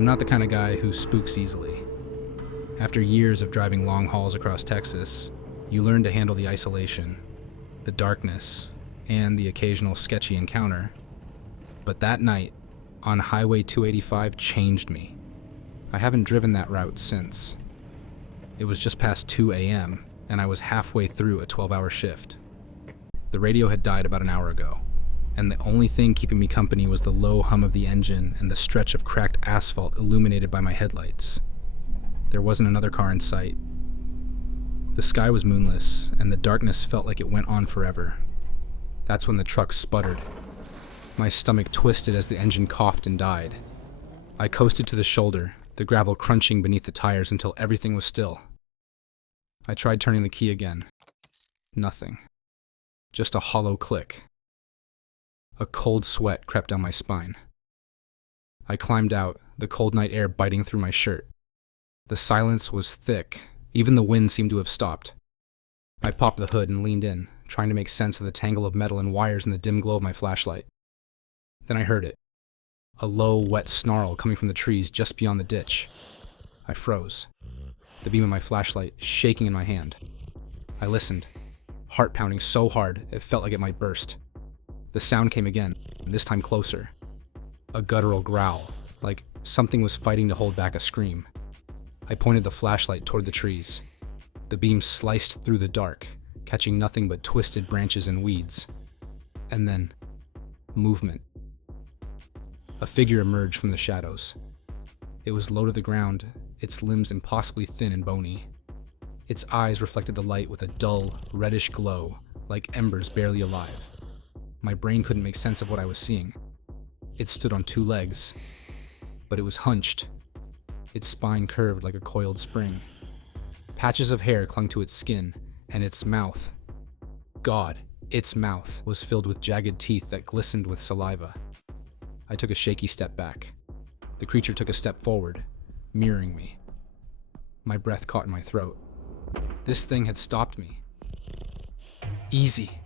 I'm not the kind of guy who spooks easily. After years of driving long hauls across Texas, you learn to handle the isolation, the darkness, and the occasional sketchy encounter. But that night, on Highway 285 changed me. I haven't driven that route since. It was just past 2 a.m., and I was halfway through a 12-hour shift. The radio had died about an hour ago, and the only thing keeping me company was the low hum of the engine and the stretch of cracked asphalt illuminated by my headlights. There wasn't another car in sight. The sky was moonless, and the darkness felt like it went on forever. That's when the truck sputtered. My stomach twisted as the engine coughed and died. I coasted to the shoulder, the gravel crunching beneath the tires until everything was still. I tried turning the key again. Nothing. Just a hollow click. A cold sweat crept down my spine. I climbed out, the cold night air biting through my shirt. The silence was thick. Even the wind seemed to have stopped. I popped the hood and leaned in, trying to make sense of the tangle of metal and wires in the dim glow of my flashlight. Then I heard it. A low, wet snarl coming from the trees just beyond the ditch. I froze, the beam of my flashlight shaking in my hand. I listened, heart pounding so hard it felt like it might burst. The sound came again, this time closer. A guttural growl, like something was fighting to hold back a scream. I pointed the flashlight toward the trees. The beam sliced through the dark, catching nothing but twisted branches and weeds. And then, movement. A figure emerged from the shadows. It was low to the ground, its limbs impossibly thin and bony. Its eyes reflected the light with a dull, reddish glow, like embers barely alive. My brain couldn't make sense of what I was seeing. It stood on two legs, but it was hunched. Its spine curved like a coiled spring. Patches of hair clung to its skin, and its mouth, God, its mouth was filled with jagged teeth that glistened with saliva. I took a shaky step back. The creature took a step forward, mirroring me. My breath caught in my throat. This thing had stopped me. "Easy,"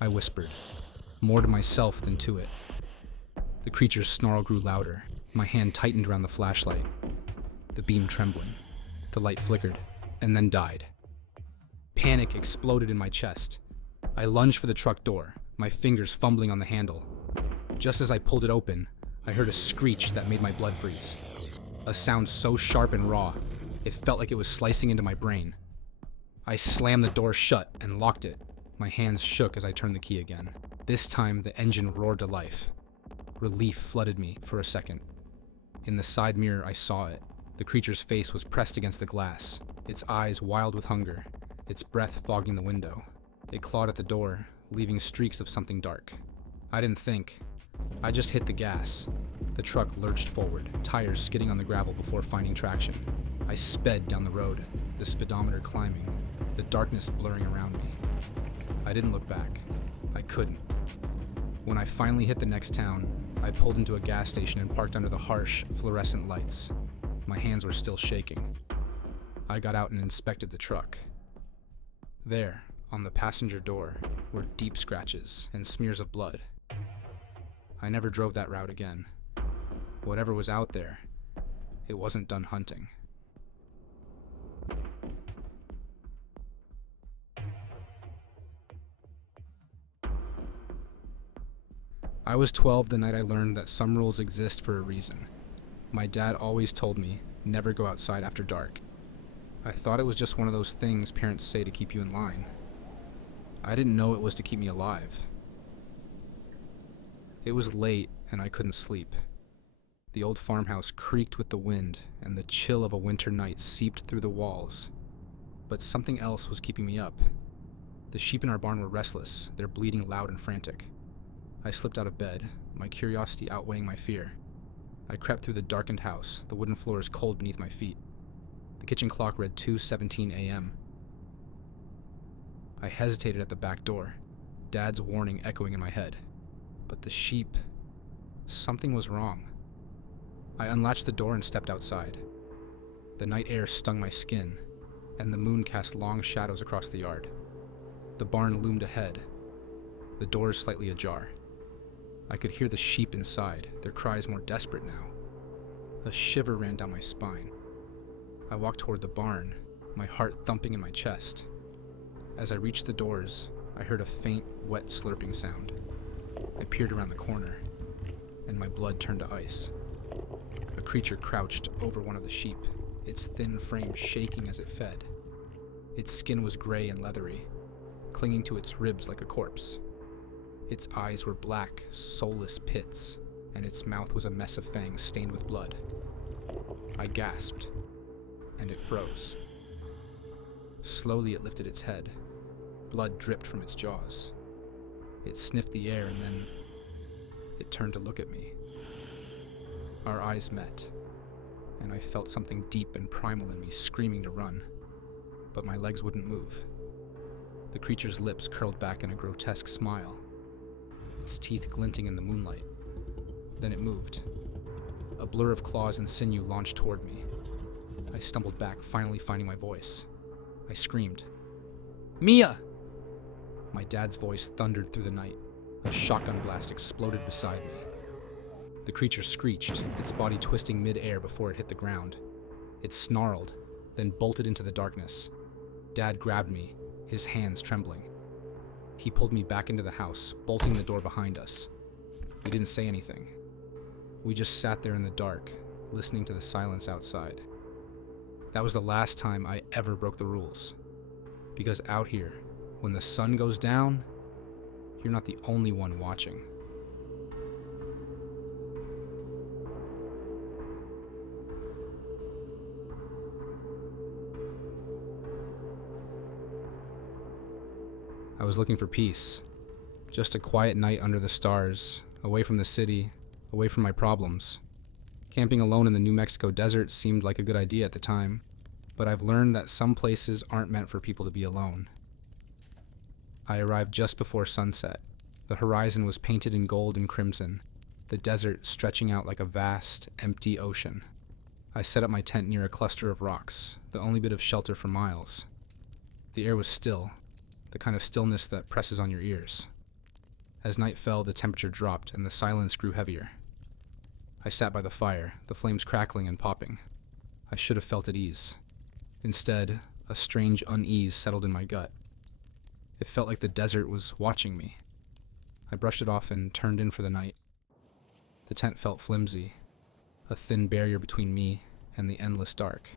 I whispered, more to myself than to it. The creature's snarl grew louder. My hand tightened around the flashlight. The beam trembling. The light flickered, and then died. Panic exploded in my chest. I lunged for the truck door, my fingers fumbling on the handle. Just as I pulled it open, I heard a screech that made my blood freeze. A sound so sharp and raw, it felt like it was slicing into my brain. I slammed the door shut and locked it. My hands shook as I turned the key again. This time, the engine roared to life. Relief flooded me for a second. In the side mirror, I saw it. The creature's face was pressed against the glass, its eyes wild with hunger, its breath fogging the window. It clawed at the door, leaving streaks of something dark. I didn't think. I just hit the gas. The truck lurched forward, tires skidding on the gravel before finding traction. I sped down the road, the speedometer climbing, the darkness blurring around me. I didn't look back. I couldn't. When I finally hit the next town, I pulled into a gas station and parked under the harsh, fluorescent lights. My hands were still shaking. I got out and inspected the truck. There, on the passenger door, were deep scratches and smears of blood. I never drove that route again. Whatever was out there, it wasn't done hunting. I was 12 the night I learned that some rules exist for a reason. My dad always told me, never go outside after dark. I thought it was just one of those things parents say to keep you in line. I didn't know it was to keep me alive. It was late and I couldn't sleep. The old farmhouse creaked with the wind and the chill of a winter night seeped through the walls. But something else was keeping me up. The sheep in our barn were restless, their bleating loud and frantic. I slipped out of bed, my curiosity outweighing my fear. I crept through the darkened house, the wooden floors cold beneath my feet. The kitchen clock read 2:17 a.m. I hesitated at the back door, Dad's warning echoing in my head. But the sheep... something was wrong. I unlatched the door and stepped outside. The night air stung my skin, and the moon cast long shadows across the yard. The barn loomed ahead, the doors slightly ajar. I could hear the sheep inside, their cries more desperate now. A shiver ran down my spine. I walked toward the barn, my heart thumping in my chest. As I reached the doors, I heard a faint, wet slurping sound. I peered around the corner, and my blood turned to ice. A creature crouched over one of the sheep, its thin frame shaking as it fed. Its skin was gray and leathery, clinging to its ribs like a corpse. Its eyes were black, soulless pits, and its mouth was a mess of fangs stained with blood. I gasped, and it froze. Slowly it lifted its head. Blood dripped from its jaws. It sniffed the air, and then it turned to look at me. Our eyes met, and I felt something deep and primal in me screaming to run, but my legs wouldn't move. The creature's lips curled back in a grotesque smile, its teeth glinting in the moonlight. Then it moved. A blur of claws and sinew launched toward me. I stumbled back, finally finding my voice. I screamed, "Mia!" My dad's voice thundered through the night. A shotgun blast exploded beside me. The creature screeched, its body twisting mid-air before it hit the ground. It snarled, then bolted into the darkness. Dad grabbed me, his hands trembling. He pulled me back into the house, bolting the door behind us. We didn't say anything. We just sat there in the dark, listening to the silence outside. That was the last time I ever broke the rules. Because out here, when the sun goes down, you're not the only one watching. I was looking for peace. Just a quiet night under the stars, away from the city, away from my problems. Camping alone in the New Mexico desert seemed like a good idea at the time, but I've learned that some places aren't meant for people to be alone. I arrived just before sunset. The horizon was painted in gold and crimson, the desert stretching out like a vast, empty ocean. I set up my tent near a cluster of rocks, the only bit of shelter for miles. The air was still, the kind of stillness that presses on your ears. As night fell, the temperature dropped and the silence grew heavier. I sat by the fire, the flames crackling and popping. I should have felt at ease. Instead, a strange unease settled in my gut. It felt like the desert was watching me. I brushed it off and turned in for the night. The tent felt flimsy, a thin barrier between me and the endless dark.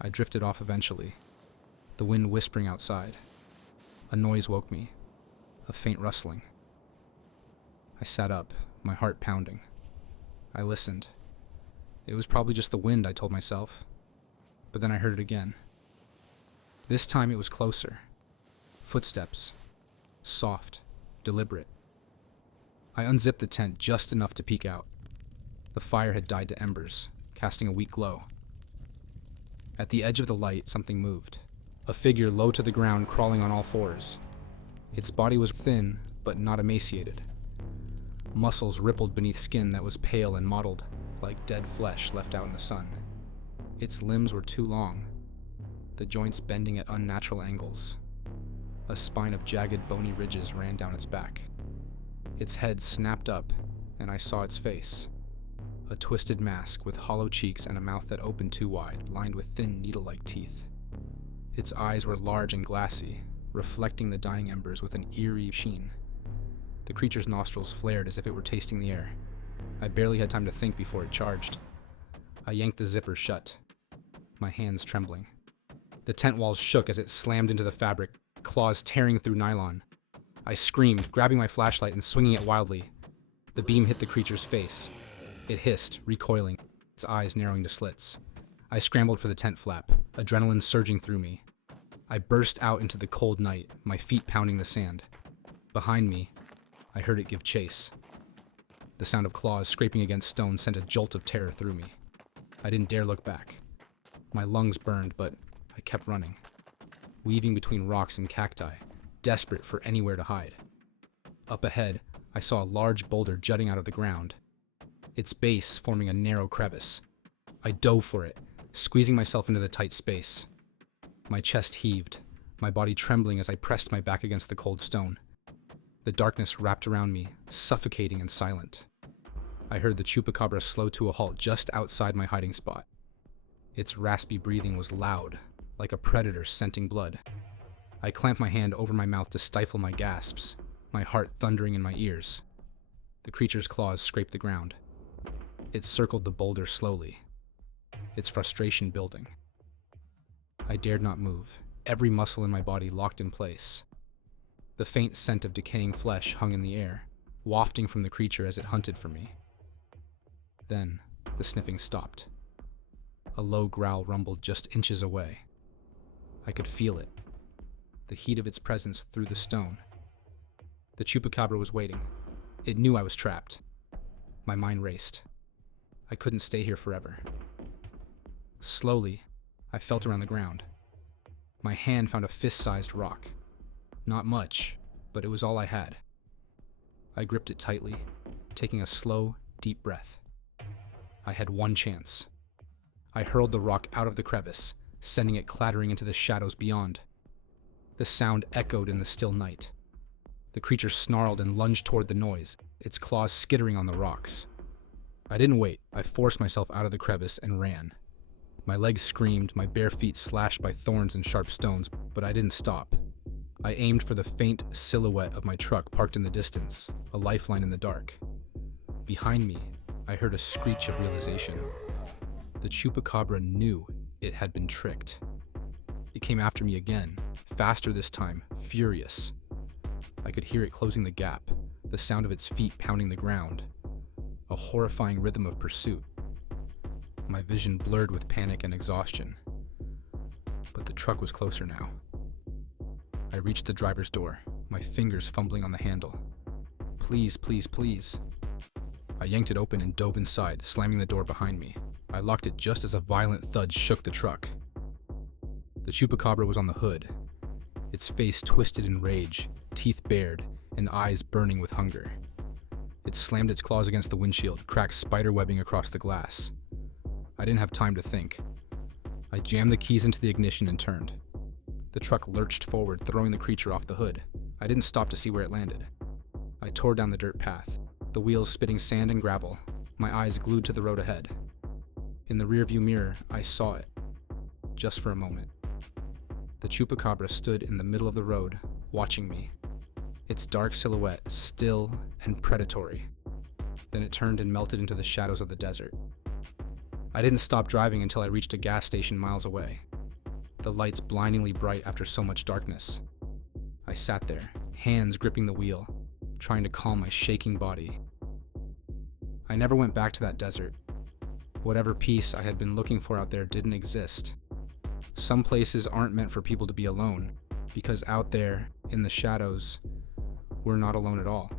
I drifted off eventually, the wind whispering outside. A noise woke me, a faint rustling. I sat up, my heart pounding. I listened. It was probably just the wind, I told myself. But then I heard it again. This time it was closer. Footsteps. Soft. Deliberate. I unzipped the tent just enough to peek out. The fire had died to embers, casting a weak glow. At the edge of the light, something moved. A figure low to the ground, crawling on all fours. Its body was thin, but not emaciated. Muscles rippled beneath skin that was pale and mottled, like dead flesh left out in the sun. Its limbs were too long, the joints bending at unnatural angles. A spine of jagged, bony ridges ran down its back. Its head snapped up, and I saw its face. A twisted mask with hollow cheeks and a mouth that opened too wide, lined with thin, needle-like teeth. Its eyes were large and glassy, reflecting the dying embers with an eerie sheen. The creature's nostrils flared as if it were tasting the air. I barely had time to think before it charged. I yanked the zipper shut, my hands trembling. The tent walls shook as it slammed into the fabric, claws tearing through nylon. I screamed, grabbing my flashlight and swinging it wildly. The beam hit the creature's face. It hissed, recoiling, its eyes narrowing to slits. I scrambled for the tent flap, adrenaline surging through me. I burst out into the cold night, my feet pounding the sand. Behind me, I heard it give chase. The sound of claws scraping against stone sent a jolt of terror through me. I didn't dare look back. My lungs burned, but I kept running, weaving between rocks and cacti, desperate for anywhere to hide. Up ahead, I saw a large boulder jutting out of the ground, its base forming a narrow crevice. I dove for it, squeezing myself into the tight space. My chest heaved, my body trembling as I pressed my back against the cold stone. The darkness wrapped around me, suffocating and silent. I heard the Chupacabra slow to a halt just outside my hiding spot. Its raspy breathing was loud, like a predator scenting blood. I clamped my hand over my mouth to stifle my gasps, my heart thundering in my ears. The creature's claws scraped the ground. It circled the boulder slowly, its frustration building. I dared not move, every muscle in my body locked in place. The faint scent of decaying flesh hung in the air, wafting from the creature as it hunted for me. Then, the sniffing stopped. A low growl rumbled just inches away. I could feel it, the heat of its presence through the stone. The Chupacabra was waiting. It knew I was trapped. My mind raced. I couldn't stay here forever. Slowly, I felt around the ground. My hand found a fist-sized rock. Not much, but it was all I had. I gripped it tightly, taking a slow, deep breath. I had one chance. I hurled the rock out of the crevice, sending it clattering into the shadows beyond. The sound echoed in the still night. The creature snarled and lunged toward the noise, its claws skittering on the rocks. I didn't wait. I forced myself out of the crevice and ran. My legs screamed, my bare feet slashed by thorns and sharp stones, but I didn't stop. I aimed for the faint silhouette of my truck parked in the distance, a lifeline in the dark. Behind me, I heard a screech of realization. The Chupacabra knew it had been tricked. It came after me again, faster this time, furious. I could hear it closing the gap, the sound of its feet pounding the ground, a horrifying rhythm of pursuit. My vision blurred with panic and exhaustion. But the truck was closer now. I reached the driver's door, my fingers fumbling on the handle. Please, please, please. I yanked it open and dove inside, slamming the door behind me. I locked it just as a violent thud shook the truck. The Chupacabra was on the hood, its face twisted in rage, teeth bared, and eyes burning with hunger. It slammed its claws against the windshield, cracked spider webbing across the glass. I didn't have time to think. I jammed the keys into the ignition and turned. The truck lurched forward, throwing the creature off the hood. I didn't stop to see where it landed. I tore down the dirt path, the wheels spitting sand and gravel, my eyes glued to the road ahead. In the rearview mirror, I saw it, just for a moment. The Chupacabra stood in the middle of the road, watching me, its dark silhouette still and predatory. Then it turned and melted into the shadows of the desert. I didn't stop driving until I reached a gas station miles away, the lights blindingly bright after so much darkness. I sat there, hands gripping the wheel, trying to calm my shaking body. I never went back to that desert. Whatever peace I had been looking for out there didn't exist. Some places aren't meant for people to be alone, because out there, in the shadows, we're not alone at all.